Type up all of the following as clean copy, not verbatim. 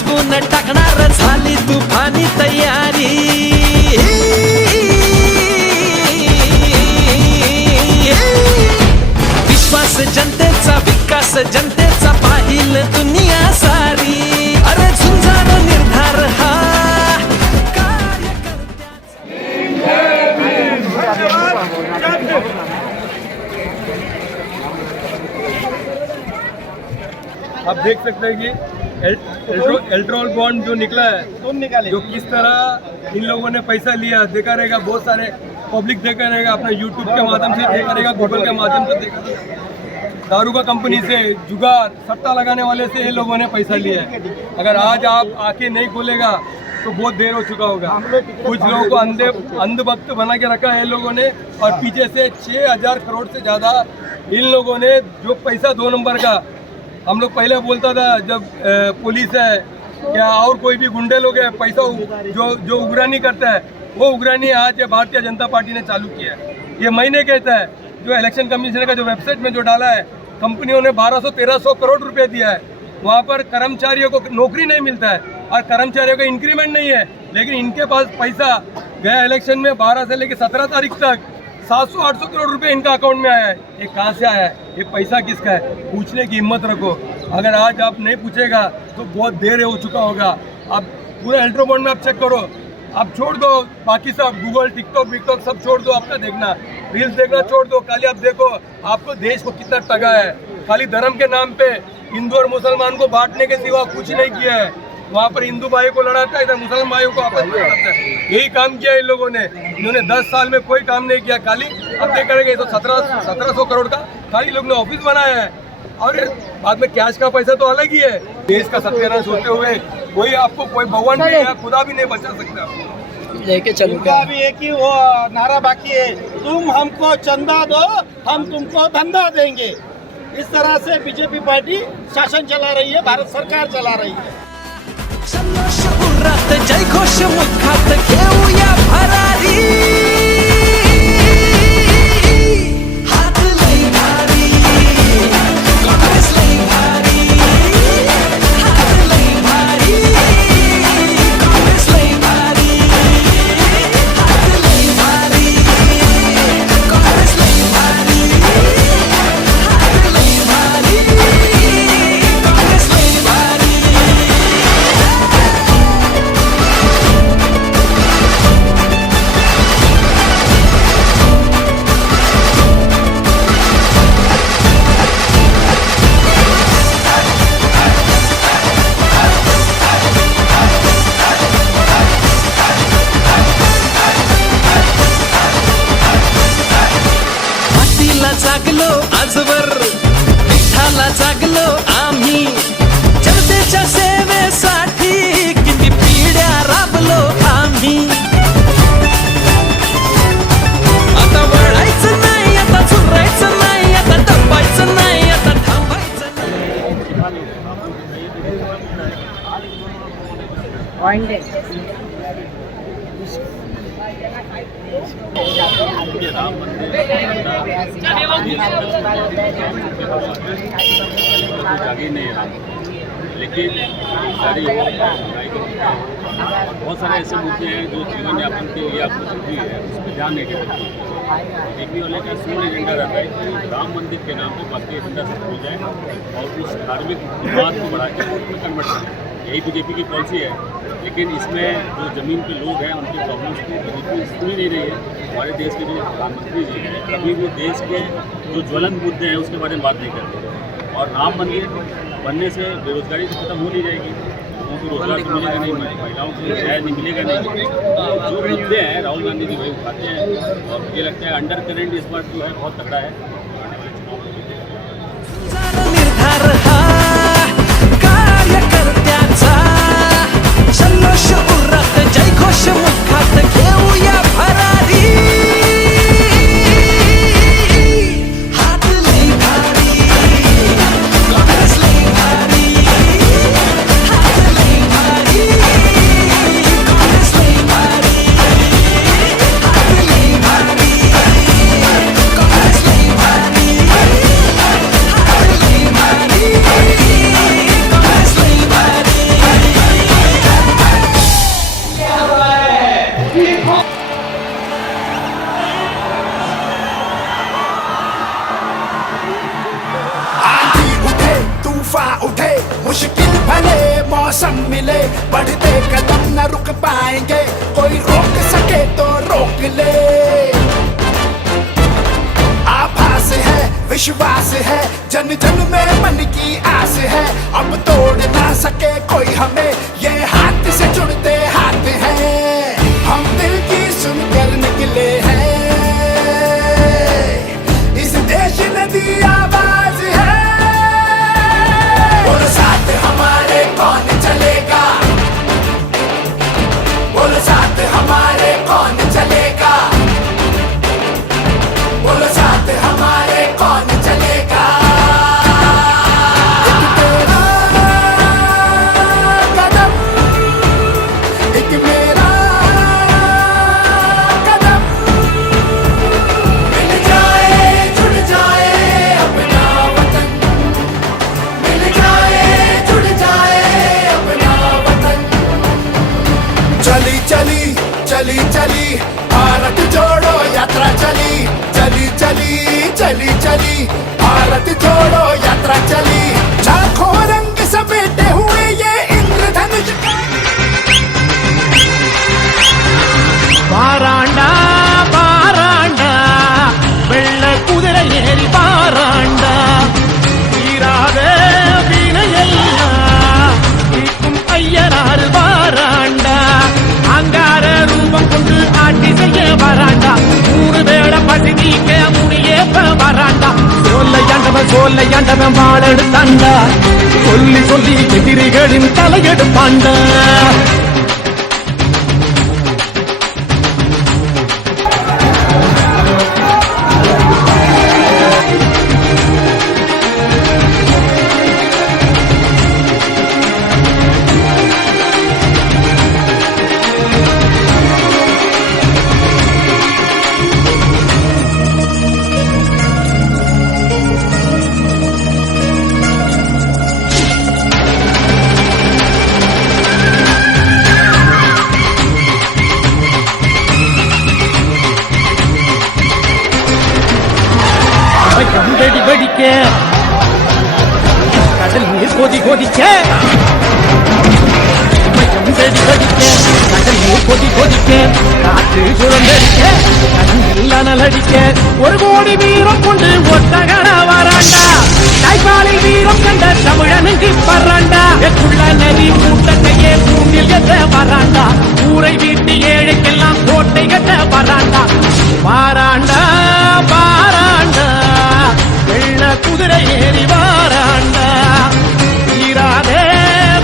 वाजवून टाकणार झाली तुफानी तयारी। विश्वास जनतेचा, विकास जनतेचा, पाहिल दुनिया सारी। अरे झुंजार निर्धार हा आप देख सकते हैं कि एल्ट्रॉल बॉन्ड जो निकला है, जो किस तरह इन लोगों ने पैसा लिया, देखा रहेगा। बहुत सारे पब्लिक देखा रहेगा, अपना यूट्यूब के माध्यम से देखा रहेगा, गूगल के माध्यम से देखा रहेगा। दारू का कंपनी से, जुगाड़, सट्टा लगाने वाले से ये लोगों ने पैसा लिया है। अगर आज आप आके नहीं खोलेगा तो बहुत देर हो चुका होगा। कुछ लोगों को अंधभक्त बना के रखा है इन लोगों ने, और पीछे से 6000 करोड़ से ज़्यादा इन लोगों ने जो पैसा 2 नंबर का, हम लोग पहले बोलता था जब पुलिस है या और कोई भी गुंडे लोग है, पैसा जो उग्रानी करता है, वो उग्रानी आज भारतीय जनता पार्टी ने चालू किया है। ये महीने कहता है, जो इलेक्शन कमीशन का जो वेबसाइट में जो डाला है, कंपनियों ने 1200-1300 करोड़ रुपए दिया है। वहाँ पर कर्मचारियों को नौकरी नहीं मिलता है और कर्मचारियों का इंक्रीमेंट नहीं है, लेकिन इनके पास पैसा गया इलेक्शन में 12 से लेकर 17 तारीख तक 700-800 करोड़ रुपए इनका अकाउंट में आया है। ये कहाँ से आया है, ये पैसा किसका है, पूछने की हिम्मत रखो। अगर आज आप नहीं पूछेगा तो बहुत देर हो चुका होगा। आप पूरा एल्ट्रो बॉन्ड में आप चेक करो, आप छोड़ दो बाकी सब, गूगल, टिकटॉक विकटॉक सब छोड़ दो, आपका देखना, रील्स देखना छोड़ दो। खाली आप देखो आपको देश को कितना ठगा है। खाली धर्म के नाम पे हिंदू और मुसलमान को बांटने के सिवा कुछ नहीं किया है। वहाँ पर हिंदू भाई को लड़ाता है, इधर मुसलमान भाइयों को आपस में लड़ाता है। यही काम किया इन लोगों ने। इन्होंने 10 साल में कोई काम नहीं किया। खाली अब देख करेंगे तो 1700 करोड़ का खाली लोग ने ऑफिस बनाया है, और बाद में कैश का पैसा तो अलग ही है। देश का सत्यानाश होते हुए कोई आपको कोई भगवान भी या खुदा भी नहीं बचा सकता। लेके चलो क्या अभी एक ही वो नारा बाकी है, तुम हमको चंदा दो, हम तुमको धंधा देंगे। इस तरह से बीजेपी पार्टी शासन चला रही है, भारत सरकार चला रही है। जय घोष मुखात घेऊया भरारी, हात लई भारी, काँग्रेस लई भारी, हात लई भारी, काँग्रेस लई भारी, हात लई भारी, काँग्रेस लई भारी, हात लई भारी, काँग्रेस लई भारी। जागलो आजवर, विठ्ठला जागलो आम्ही, जनतेच्या सेवेसाठी किती पिढ्या राबलो आम्ही। आता वळायचं नाही, आता झुरायचं नाही, आता दबायचं नाही, आता थांबायचं राम मंदिर जागी नहीं है, लेकिन सारी बहुत सारे ऐसे मुद्दे हैं जो जीवन यापन के लिए आपको जरूरी है, उस पर ध्यान नहीं देते। बीजेपी वाले का सूल एजेंडा रहता है कि राम मंदिर के नाम पर बाकी एजेंडा सब हो जाए और उस धार्मिक विवाद को बढ़ा के उसमें कन्वर्ट करें। यही बीजेपी की पॉलिसी है, लेकिन इसमें जो ज़मीन पे लोग हैं उनकी प्रॉब्लम्स को बीजेपी सुन ही नहीं रही है। हमारे देश के जो प्रधानमंत्री जी हैं, कभी भी देश के जो ज्वलंत मुद्दे हैं उसके बारे में बात नहीं करते। और राम मंदिर बनने से बेरोजगारी तो खत्म हो नहीं जाएगी, लोगों को रोजगार तो मिलेगा नहीं, महिलाओं को न्याय नहीं मिलेगा नहीं। जो मुद्दे हैं राहुल गांधी जी वही उठाते हैं, और मुझे लगता है अंडर करेंट इस बार जो है बहुत तगड़ा है। आने वाले चुनाव को निर्धार हा कार्यकर्त्याचा, जल्लोष उरात जय घोष मुखात घेऊया भरारी, हात लई भारी, काँग्रेस लई भारी, हात लई भारी, काँग्रेस लई भारी, हात लई भारी, काँग्रेस लई भारी, हात लई भारी, काँग्रेस लई भारी। मुश्किल भले मौसम मिले, बढ़ते कदम न रुक पाएंगे, कोई रोक सके तो रोक ले। आभास है, विश्वास है, जन जन में मन की आस है, अब तोड़ ना सके कोई हमें, ये हाथ से जुड़ते हाथ हैं, हम दिल की सुनकर निकले हैं, इस देश ने दी आवाज है, बोलो साथ हमारे कौन चलेगा, बोलो साथ हमारे कौन चलेगा, बोलो साथ हमारे कौन चलेगा। एक तेरा कदम, एक मेरा कदम, मिल जाए जुड़ जाए अपना वतन, मिल जाए जुड़ जाए अपना वतन। चली चली चली चली भारत जोड़ो यात्रा चली, चली चली चली चली भारत जोड़ो यात्रा चली, लाखों रंग समेटे हुए ये इंद्रधनुष। பாராண்டா பாராண்டா வெள்ள குதிரை ஏறி பாராண்டா, தீராத வினையெல்லாம் தீர்க்கும் ஐயனார் பாராண்டா, அங்கார ரூபம் கொண்டு ஆட்சி செய்ய வராண்டா, மூணு வேளை பசி நீக்க முடியேப்ப வராண்டா, சோல்லையாண்டவன் வாழெடுத்தாண்டா, சொல்லி சொல்லி எதிரிகளின் தலையெடுப்பாண்டா. வெடி வெடிக்க கடல் நீர் கொதி கொதிக்க, வெடி வெடிக்க கடல் நீர் கொதி கொதிக்க, காற்று சுழந்தடிக்க கடல் அனலடிக்க, ஒரு கோடி வீரம் கொண்டு ஒட்டகர வராண்டா, தாய்ப்பாலில் வீரம் கண்ட தமிழனுக்கு பறாண்டா, குள்ள நதி கூட்டத்தையே கூண்டில் எத்த வராண்டா, ஊரை வீட்டு ஏழைக்கெல்லாம் கோட்டை கட்ட வராண்டா, பாராண்டா பாராண்டா வெள்ள குதிரை ஏறி வாராண்டா, தீராதே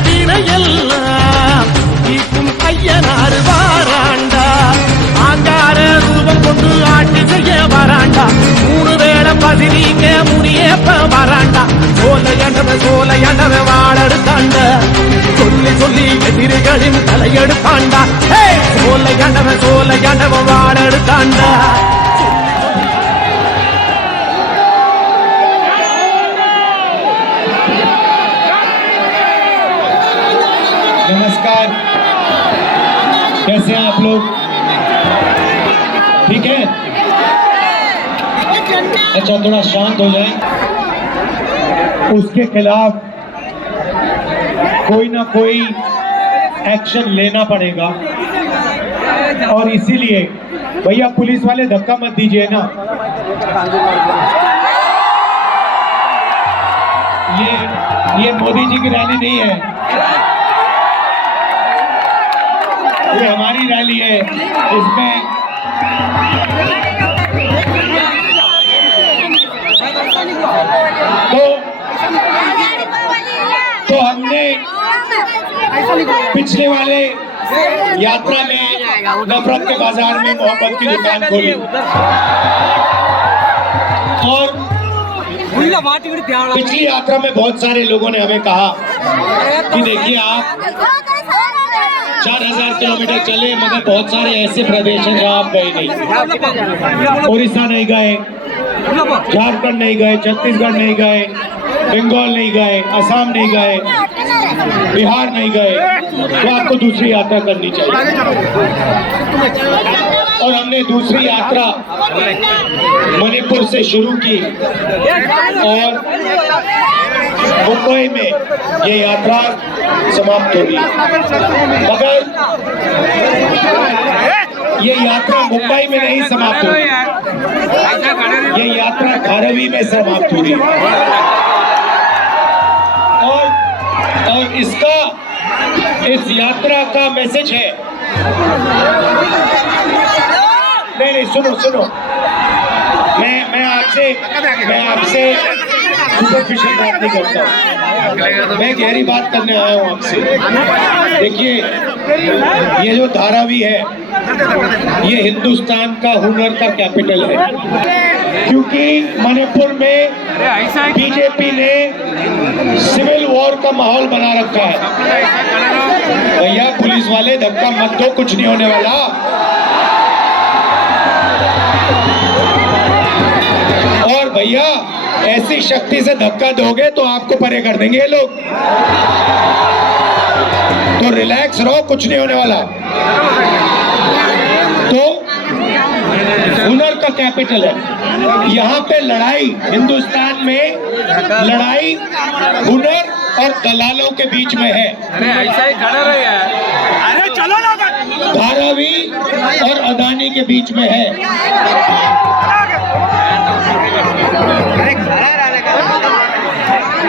வினையெல்லாம் தீர்க்கும் ஐயனார் வாராண்டா, ஆங்கார ரூபம் கொண்டு ஆட்சி செய்ய வராண்டா, மூணு வேளை பசி நீங்க முடியேப்ப வராண்டா, சோலையாண்டவன் வாழெடுத்தாண்டா, சொல்லி சொல்லி எதிரிகளின் தலையெடுத்தாண்டா, சோலையாண்டவன் வாழெடுத்தாண்டா. नमस्कार, कैसे हैं आप लोग? ठीक है, अच्छा थोड़ा शांत हो जाए। उसके खिलाफ कोई ना कोई एक्शन लेना पड़ेगा, और इसीलिए भैया पुलिस वाले धक्का मत दीजिए ना, ये मोदी जी की रैली नहीं है, ये हमारी रैली है, इसमें तो हमने पिछले वाले यात्रा में नफरत के बाजार में मोहब्बत की दुकान खोली, और पिछली यात्रा में बहुत सारे लोगों ने हमें कहा कि देखिए आप 4000 किलोमीटर चले, मगर बहुत सारे ऐसे प्रदेश हैं जहाँ आप गए नहीं, उड़ीसा नहीं गए, झारखंड नहीं गए, छत्तीसगढ़ नहीं गए, बंगाल नहीं गए, असम नहीं गए, बिहार नहीं गए, तो आपको दूसरी यात्रा करनी चाहिए। और हमने दूसरी यात्रा मणिपुर से शुरू की और मुंबई में ये यात्रा समाप्त होगी। मगर ये यात्रा मुंबई में नहीं समाप्त होगी, ये यात्रा धारावी में समाप्त होगी। और इस यात्रा का मैसेज है, नहीं सुनो, मैं आपसे सुपरफिशियल बात नहीं करता, मैं गहरी बात करने आया हूँ आपसे। देखिए, ये जो धारावी है ये हिंदुस्तान का हुनर का कैपिटल है, क्योंकि मणिपुर में बीजेपी ने सिविल वॉर का माहौल बना रखा है। भैया पुलिस वाले धक्का मत दो, कुछ नहीं होने वाला। और भैया ऐसी शक्ति से धक्का दोगे तो आपको परे कर देंगे ये लोग, तो रिलैक्स रहो, कुछ नहीं होने वाला। तो हुनर का कैपिटल है, यहाँ पे लड़ाई, हिंदुस्तान में लड़ाई हुनर और दलालों के बीच में है। अरे ऐसा ही खड़ा रहे यार, अरे चलो ना। धारावी और अदानी के बीच में है।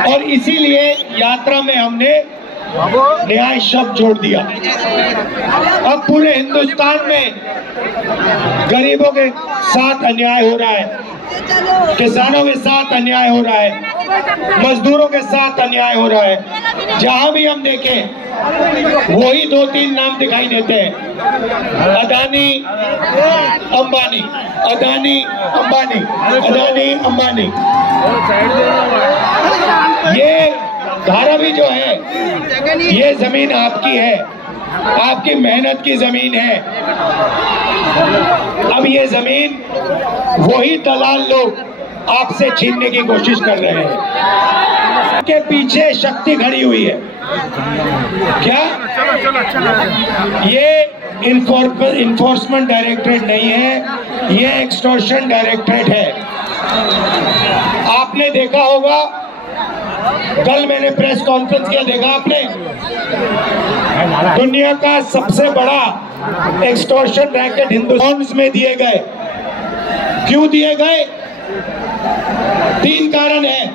और इसीलिए यात्रा में हमने न्याय शब्द जोड़ दिया। अब पूरे हिंदुस्तान में गरीबों के साथ अन्याय हो रहा है, किसानों के साथ अन्याय हो रहा है, मजदूरों के साथ अन्याय हो रहा है। जहां भी हम देखें वही 2-3 नाम दिखाई देते हैं, अदानी अंबानी, अदानी अंबानी, अदानी अंबानी। ये धारावी जो है ये जमीन आपकी है, आपकी मेहनत की जमीन है। अब ये जमीन वही दलाल लोग आपसे छीनने की कोशिश कर रहे हैं, के पीछे शक्ति खड़ी हुई है। क्या ये इन्फोर्समेंट डायरेक्टरेट नहीं है, ये एक्सटॉर्शन डायरेक्टरेट है। आपने देखा होगा, कल मैंने प्रेस कॉन्फ्रेंस किया, देखा आपने, दुनिया का सबसे बड़ा एक्सटॉर्शन रैकेट हिंदुस्तान में दिए गए। क्यों दिए गए? 3 कारण है,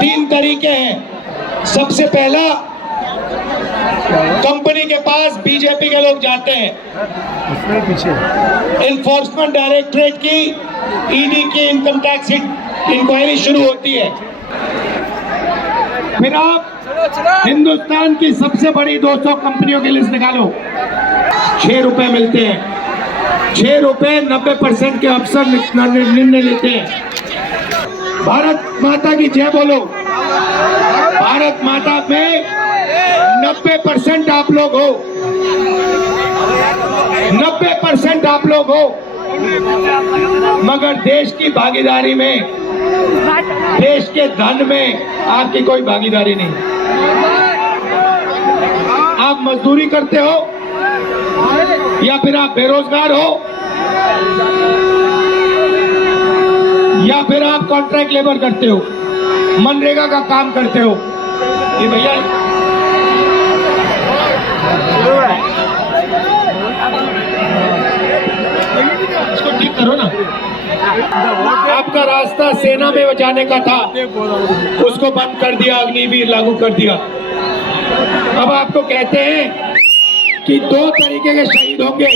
3 तरीके हैं। सबसे पहला, कंपनी के पास बीजेपी के लोग जाते हैं, इन्फोर्समेंट डायरेक्टरेट की, ईडी की इनकम टैक्स इंक्वायरी शुरू होती है। फिर आप हिंदुस्तान की सबसे बड़ी 200 कंपनियों की लिस्ट निकालो, 6 रुपए मिलते हैं, 6 रुपए 90% के अफसर निर्णय लेते हैं। भारत माता की जय बोलो। भारत माता में 90% आप लोग हो, 90% आप लोग हो, मगर देश की भागीदारी में, देश के धन में आपकी कोई भागीदारी नहीं। आप मजदूरी करते हो या फिर आप बेरोजगार हो या फिर आप कॉन्ट्रैक्ट लेबर करते हो, मनरेगा का काम करते हो। ये भैया इसको ठीक करो ना। आपका रास्ता सेना में जाने का था, उसको बंद कर दिया, अग्निवीर लागू कर दिया। अब आपको कहते हैं कि 2 तरीके के शहीद होंगे,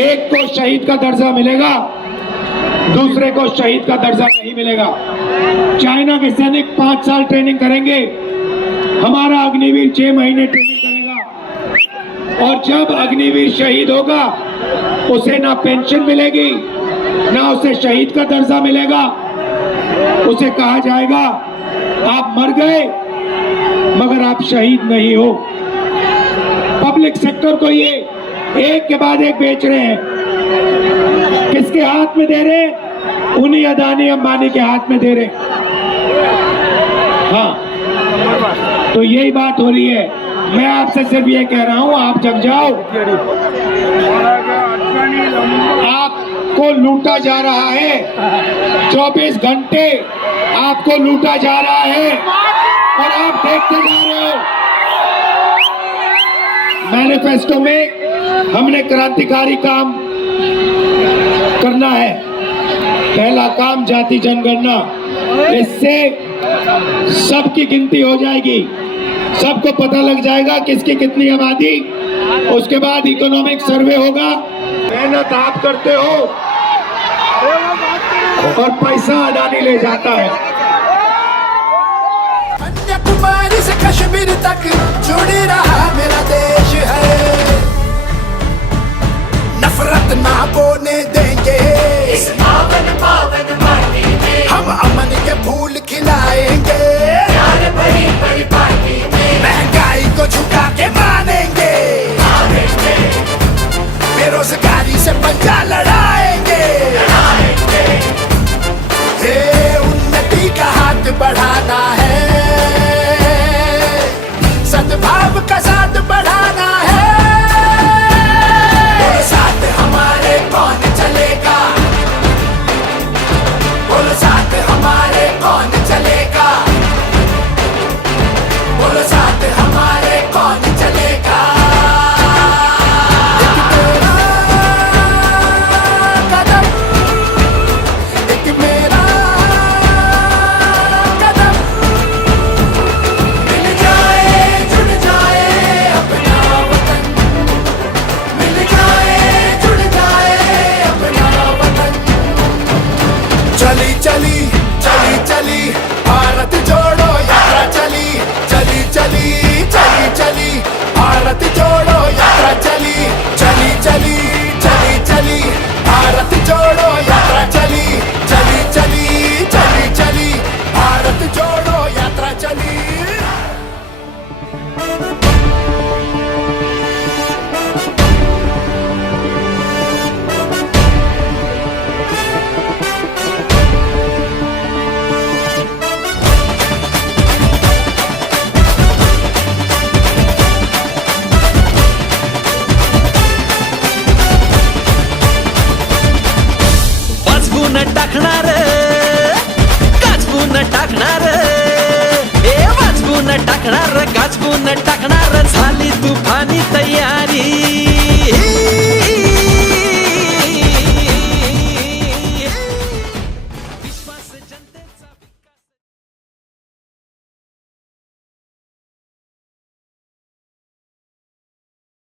एक को शहीद का दर्जा मिलेगा, दूसरे को शहीद का दर्जा नहीं मिलेगा। चाइना के सैनिक 5 साल ट्रेनिंग करेंगे, हमारा अग्निवीर 6 महीने ट्रेनिंग करेगा। और जब अग्निवीर शहीद होगा उसे ना पेंशन मिलेगी, ना उसे शहीद का दर्जा मिलेगा। उसे कहा जाएगा आप मर गए मगर आप शहीद नहीं हो। पब्लिक सेक्टर को ये एक के बाद एक बेच रहे हैं। किसके हाथ में दे रहे? उन्हीं अदानी अंबानी के हाथ में दे रहे। हाँ, तो यही बात हो रही है। मैं आपसे सिर्फ ये कह रहा हूँ, आप जग जाओ। आपको लूटा जा रहा है। 24 घंटे आपको लूटा जा रहा है और आप देखते जा रहे हो। मैनिफेस्टो में हमने क्रांतिकारी काम करना है। पहला काम जाति जनगणना, इससे सबकी गिनती हो जाएगी, सबको पता लग जाएगा किसकी कितनी आबादी। उसके बाद इकोनॉमिक सर्वे होगा। मेहनत आप करते हो और पैसा अडानी ले जाता है। कन्याकुमारी से कश्मीर तक जुड़ी रहा मेरा देश है। नफरत ना बोने देंगे इस पावन पावन माटी में। हम अमन के फूल खिलाएंगे प्यार भरी भरी पार्टी में। महंगाई को झुका के मानेंगे, बेरोजगारी से पंजा लड़ाएंगे। उन्नति का हाथ बढ़ाना है, सद्भाव का साथ बढ़ाना है। बोलो साथ हमारे कौन चलेगा, बोलो साथ हमारे कौन चलेगा, बोलो साथ हमारे कौन चलेगा। चली चली चली चली भारत जोड़ो यात्रा चली, चली चली चली चली भारत जोड़ो यात्रा चली, चली चली चली चली भारत जोड़ो यात्रा चली, चली चली चली चली भारत जोड़ो यात्रा चली। टाकणार गाजवून टाकणार, वाजवून टाकणार गाजवून टाकणार। झाली तुफानी तयारी